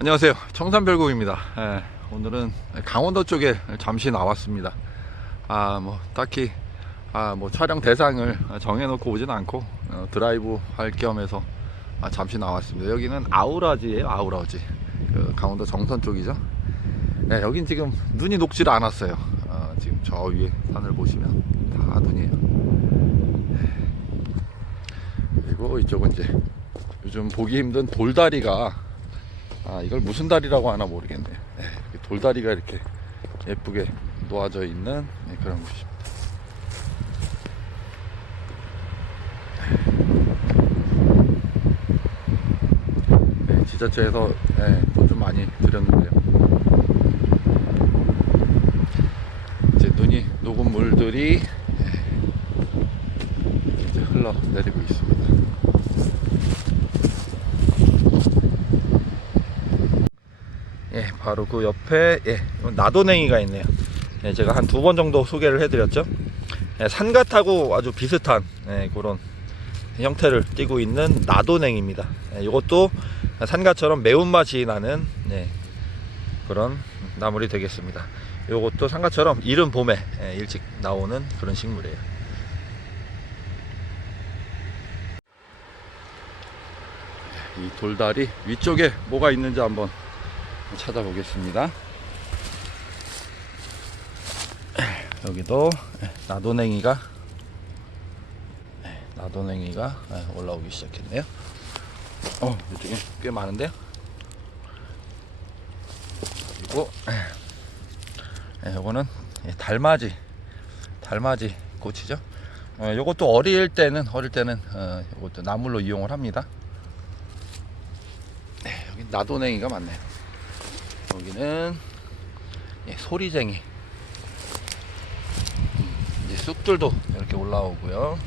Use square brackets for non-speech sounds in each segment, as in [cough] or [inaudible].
안녕하세요. 청산별곡입니다. 예, 오늘은 강원도 쪽에 잠시 나왔습니다. 아, 뭐, 딱히, 아, 뭐, 촬영 대상을 정해놓고 오진 않고, 어, 드라이브 할 겸해서 아, 잠시 나왔습니다. 여기는 아우라지예요 아우라지. 그 강원도 정선 쪽이죠. 네, 여긴 지금 눈이 녹질 않았어요. 어, 지금 저 위에 산을 보시면 다 눈이에요. 그리고 이쪽은 이제 요즘 보기 힘든 돌다리가 아 이걸 무슨 다리라고 하나 모르겠네요. 네, 돌다리가 이렇게 예쁘게 놓아져 있는 네, 그런 곳입니다. 네, 지자체에서 네, 돈좀 많이 드렸는데요. 이제 눈이 녹은 물들이 네, 이제 흘러 내리고 있습니다. 예, 바로 그 옆에 예, 나도냉이가 있네요. 예, 제가 한 두 번 정도 소개를 해드렸죠. 예, 산갓하고 아주 비슷한 예, 그런 형태를 띠고 있는 나도냉입니다. 예, 이것도 산갓처럼 매운맛이 나는 예, 그런 나물이 되겠습니다. 이것도 산갓처럼 이른 봄에 예, 일찍 나오는 그런 식물이에요. 이 돌다리 위쪽에 뭐가 있는지 한번 찾아보겠습니다. [clears throat] 여기도 나도냉이가 나도냉이가 올라오기 시작했네요. 어, 이쪽에 꽤 많은데요. 그리고 요거는 달맞이 달맞이 꽃이죠. 어, 요것도 어릴 때는 어릴 때는 어, 요것도 나물로 이용을 합니다. 네, 여기 나도냉이가 많네요. 여기는 예, 소리쟁이. 음, 이제 쑥들도 이렇게 올라오고요.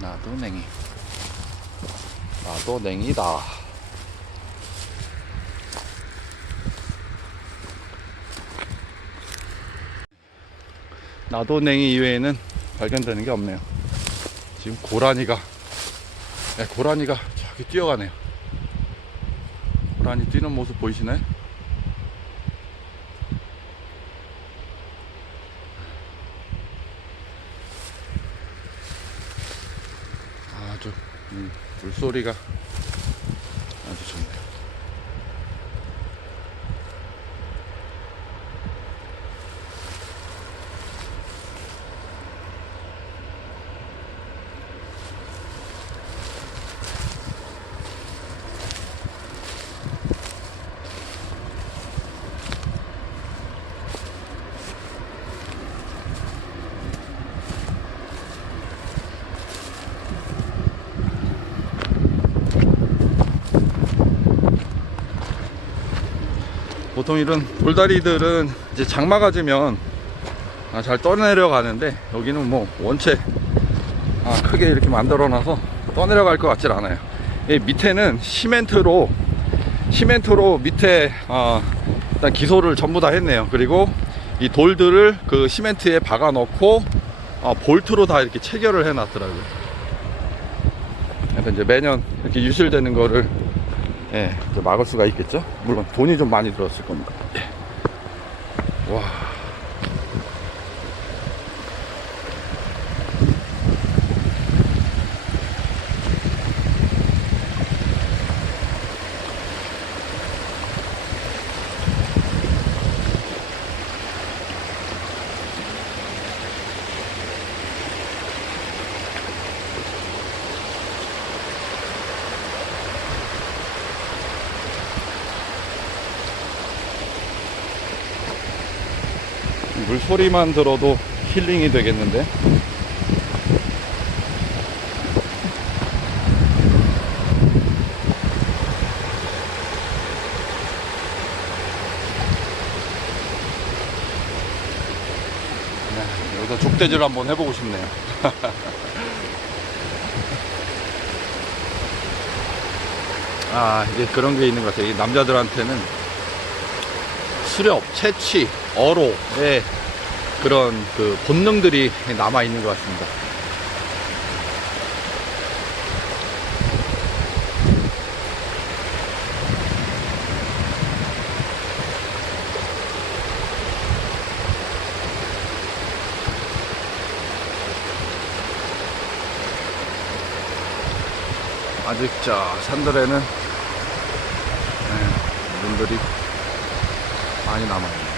나도 냉이 나도 냉이다. 나도 냉이 이외에는 발견되는 게 없네요. 지금 고라니가, 네, 고라니가 저기 뛰어가네요. 고라니 뛰는 모습 보이시나요? 아주 음, 물소리가 보통 이런 돌다리들은 이제 장마가 지면 아, 잘 떠내려 가는데 여기는 뭐 원체 아, 크게 이렇게 만들어 놔서 떠내려 갈 것 같질 않아요. 이 밑에는 시멘트로 시멘트로 밑에 아, 일단 기소를 전부 다 했네요. 그리고 이 돌들을 그 시멘트에 박아 넣고 아, 볼트로 다 이렇게 체결을 해 놨더라고요. 그래서 이제 매년 이렇게 유실되는 거를 예, 막을 수가 있겠죠. 물론 돈이 좀 많이 들었을 겁니다. 예. 와. 물소리만 들어도 힐링이 되겠는데 네, 여기서 족대질 한번 해보고 싶네요 [laughs] 아 이게 그런 게 있는 것 같아요. 이 남자들한테는 수렵, 채취, 어로의 그런 그 본능들이 남아 있는 것 같습니다. 아직 저 산들에는 네, 눈들이 많이 남아요.